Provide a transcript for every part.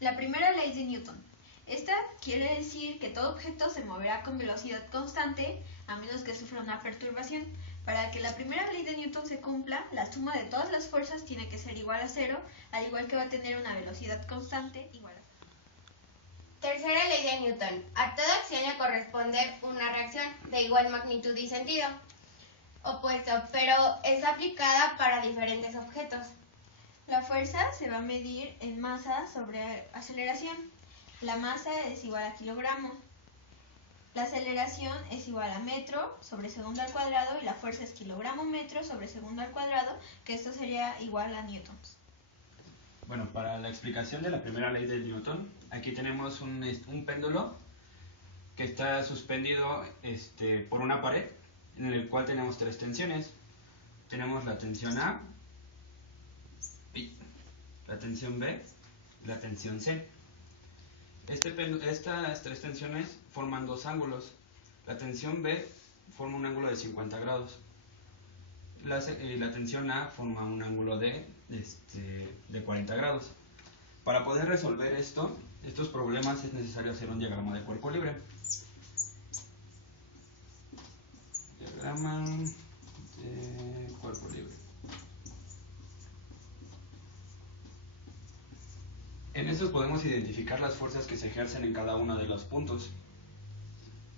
La primera ley de Newton. Esta quiere decir que todo objeto se moverá con velocidad constante a menos que sufra una perturbación. Para que la primera ley de Newton se cumpla, la suma de todas las fuerzas tiene que ser igual a cero, al igual que va a tener una velocidad constante igual a cero. Tercera ley de Newton. A toda acción le corresponde una reacción de igual magnitud y sentido opuesto, pero es aplicada para diferentes objetos. La fuerza se va a medir en masa sobre aceleración. La masa es igual a kilogramo. La aceleración es igual a metro sobre segundo al cuadrado y la fuerza es kilogramo metro sobre segundo al cuadrado, que esto sería igual a newtons. Bueno, para la explicación de la primera ley de Newton, aquí tenemos un péndulo que está suspendido por una pared, en el cual tenemos tres tensiones. Tenemos la tensión A, la tensión B y la tensión C. Estas tres tensiones forman dos ángulos. La tensión B forma un ángulo de 50 grados. La tensión A forma un ángulo de 40 grados. Para poder resolver estos problemas es necesario hacer un diagrama de cuerpo libre. Diagrama de cuerpo libre. En estos podemos identificar las fuerzas que se ejercen en cada uno de los puntos.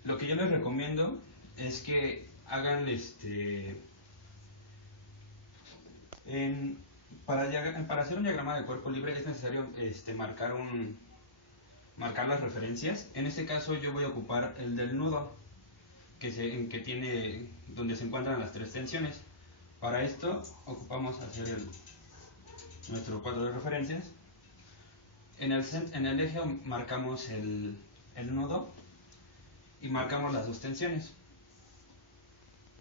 Lo que yo les recomiendo es que hagan para hacer un diagrama de cuerpo libre es necesario marcar las referencias. En este caso yo voy a ocupar el del nudo, que tiene donde se encuentran las tres tensiones. Para esto ocupamos hacer nuestro cuadro de referencias. En el eje marcamos el nudo y marcamos las dos tensiones.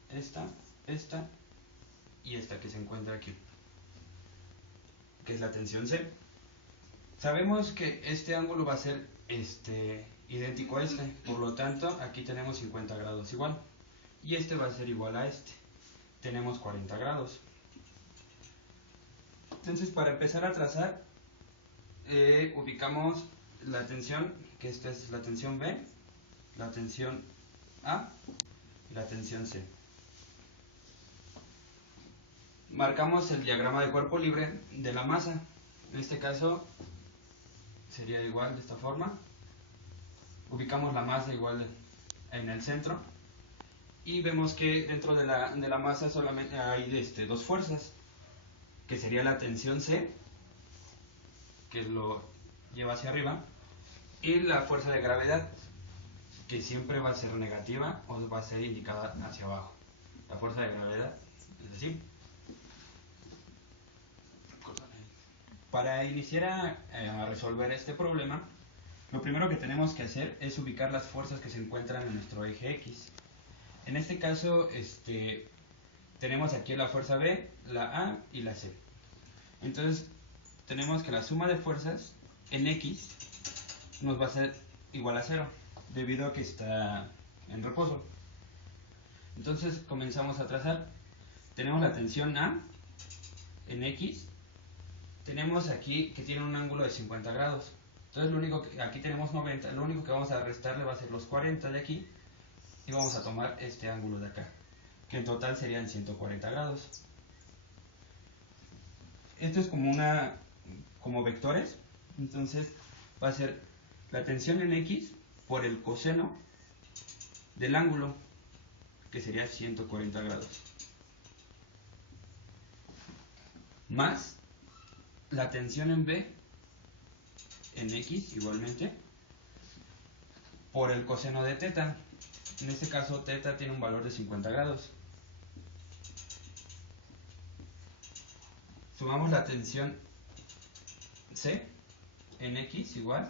Esta y esta que se encuentra aquí, que es la tensión C. Sabemos que este ángulo va a ser idéntico a este, por lo tanto aquí tenemos 50 grados igual, y este va a ser igual a este, tenemos 40 grados. Entonces, para empezar a trazar, ubicamos la tensión, que esta es la tensión B, la tensión A y la tensión C. Marcamos el diagrama de cuerpo libre de la masa. En este caso sería igual de esta forma. Ubicamos la masa igual en el centro y vemos que dentro de la masa solamente hay dos fuerzas, que sería la tensión C, que lo lleva hacia arriba, y la fuerza de gravedad, que siempre va a ser negativa o va a ser indicada hacia abajo. La fuerza de gravedad es así. Para iniciar a resolver este problema, lo primero que tenemos que hacer es ubicar las fuerzas que se encuentran en nuestro eje X. En este caso, tenemos aquí la fuerza B, la A y la C. Entonces, tenemos que la suma de fuerzas en X nos va a ser igual a 0, debido a que está en reposo. Entonces, comenzamos a trazar. Tenemos la tensión A en X. Tenemos aquí que tiene un ángulo de 50 grados. Entonces aquí tenemos 90, lo único que vamos a restarle va a ser los 40 de aquí y vamos a tomar este ángulo de acá, que en total serían 140 grados. Esto es como vectores, entonces va a ser la tensión en X por el coseno del ángulo, que sería 140 grados, más la tensión en B, en X igualmente, por el coseno de teta. En este caso teta tiene un valor de 50 grados. Sumamos la tensión C en X igual,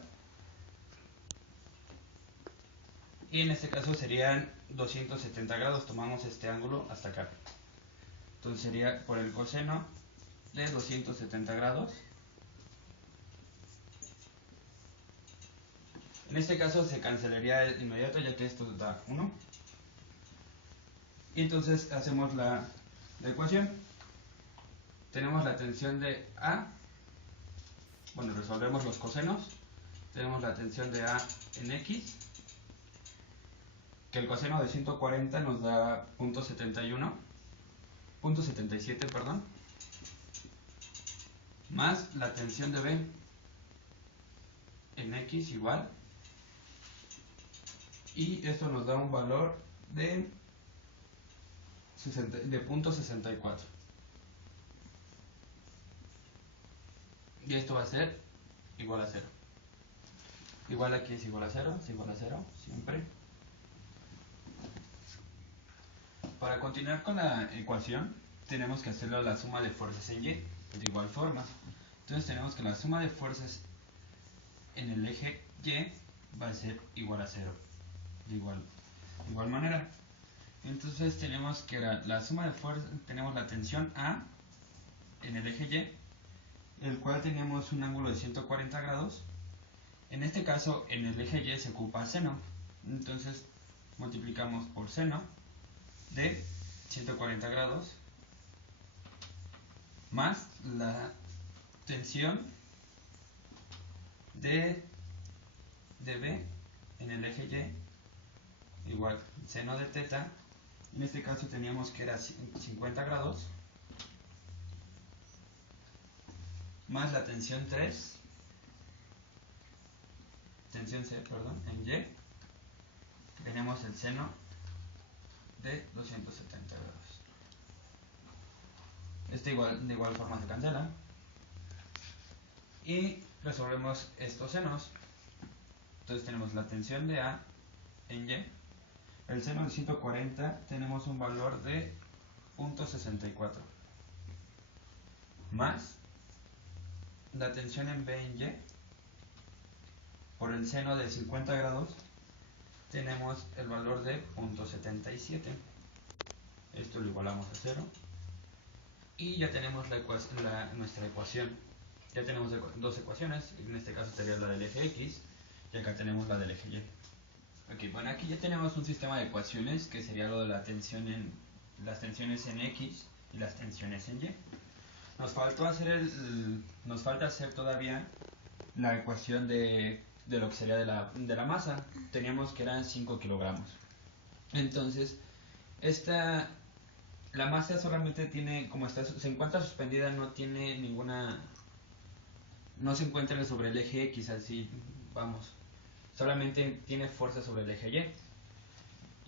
y en este caso serían 270 grados, tomamos este ángulo hasta acá. Entonces sería por el coseno de 270 grados. En este caso se cancelaría de inmediato, ya que esto da 1. Y entonces hacemos la ecuación. Tenemos la tensión de A bueno, resolvemos los cosenos. Tenemos la tensión de A en X, que el coseno de 140 nos da 0.77, perdón, más la tensión de B en X igual, y esto nos da un valor de 0.64. Y esto va a ser igual a 0. Igual aquí es igual a 0, es igual a 0, siempre. Para continuar con la ecuación, tenemos que hacerlo la suma de fuerzas en Y, de igual forma. Entonces tenemos que la suma de fuerzas en el eje Y va a ser igual a 0, de igual manera. Entonces tenemos que la suma de fuerzas, tenemos la tensión A en el eje Y, el cual tenemos un ángulo de 140 grados. En este caso, en el eje Y se ocupa seno. Entonces multiplicamos por seno de 140 grados más la tensión de B en el eje Y igual seno de teta. En este caso teníamos que era 50 grados más la tensión C, perdón, en Y. Tenemos el seno de 270 grados. De igual forma se cancela. Y resolvemos estos senos. Entonces tenemos la tensión de A en Y. El seno de 140 tenemos un valor de 0.64. Más la tensión en B en Y. Por el seno de 50 grados tenemos el valor de 0.77. Esto lo igualamos a 0. Y ya tenemos nuestra ecuación. Ya tenemos dos ecuaciones. En este caso sería la del eje X y acá tenemos la del eje Y. Ok, bueno, aquí ya tenemos un sistema de ecuaciones que sería lo de las tensiones en X y las tensiones en Y. Nos falta hacer todavía la ecuación de lo que sería de la masa. Teníamos que eran 5 kilogramos. Entonces, la masa solamente tiene, como se encuentra suspendida, no tiene no se encuentra sobre el eje X, así vamos. Solamente tiene fuerza sobre el eje Y.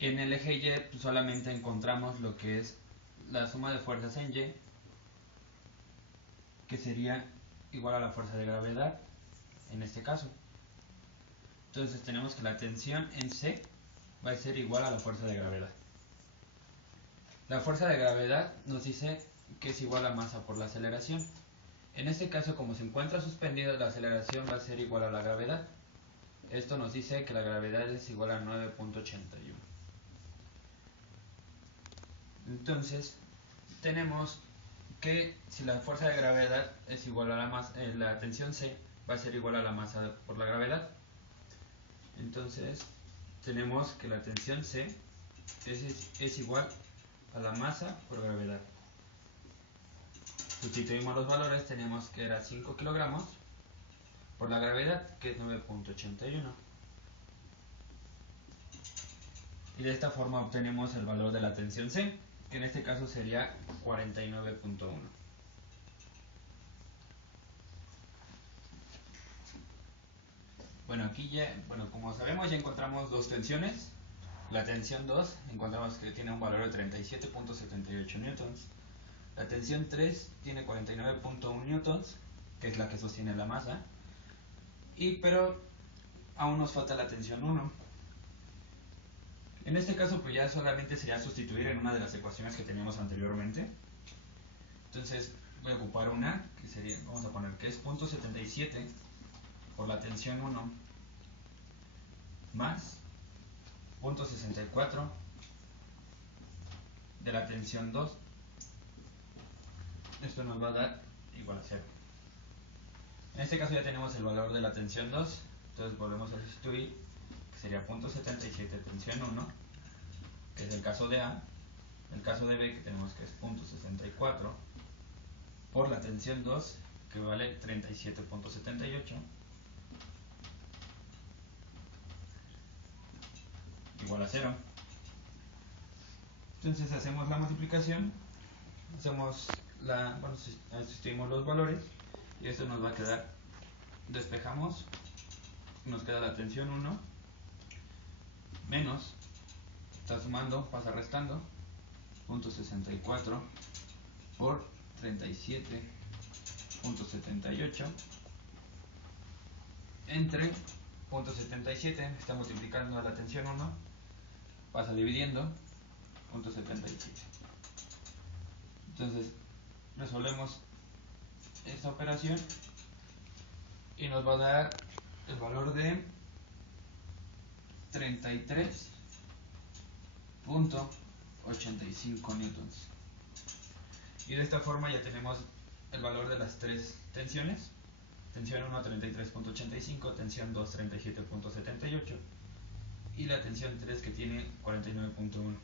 En el eje Y pues, solamente encontramos lo que es la suma de fuerzas en Y, que sería igual a la fuerza de gravedad, en este caso. Entonces tenemos que la tensión en C va a ser igual a la fuerza de gravedad. La fuerza de gravedad nos dice que es igual a masa por la aceleración. En este caso, como se encuentra suspendida, la aceleración va a ser igual a la gravedad. Esto nos dice que la gravedad es igual a 9.81. Entonces, tenemos que si la fuerza de gravedad es igual a la masa, la tensión C va a ser igual a la masa por la gravedad. Entonces, tenemos que la tensión C es igual a la masa por gravedad. Sustituimos los valores, tenemos que era 5 kilogramos por la gravedad, que es 9.81. Y de esta forma obtenemos el valor de la tensión C, que en este caso sería 49.1. Bueno, aquí como sabemos ya encontramos dos tensiones. La tensión 2 encontramos que tiene un valor de 37.78 newtons. La tensión 3 tiene 49.1 newtons, que es la que sostiene la masa. Pero aún nos falta la tensión 1. En este caso pues ya solamente sería sustituir en una de las ecuaciones que teníamos anteriormente. Entonces voy a ocupar una, que sería, vamos a poner que es 0.77 por la tensión 1 más 0.64 de la tensión 2. Esto nos va a dar igual a 0. En este caso ya tenemos el valor de la tensión 2, entonces volvemos a sustituir, que sería 0.77 tensión 1, que es el caso de A. El caso de B, que tenemos que es 0.64 por la tensión 2, que vale 37.78, igual a 0. Entonces hacemos la multiplicación, sustituimos los valores y esto nos va a quedar, despejamos, nos queda la tensión 1 menos, está sumando, pasa restando, .64 por 37.78 entre .77, está multiplicando a la tensión 1, pasa dividiendo, .77. Entonces resolvemos esta operación y nos va a dar el valor de 33.85 newtons. Y de esta forma ya tenemos el valor de las tres tensiones. Tensión 1 33.85, tensión 2 37.78 y la tensión 3 que tiene 49.1.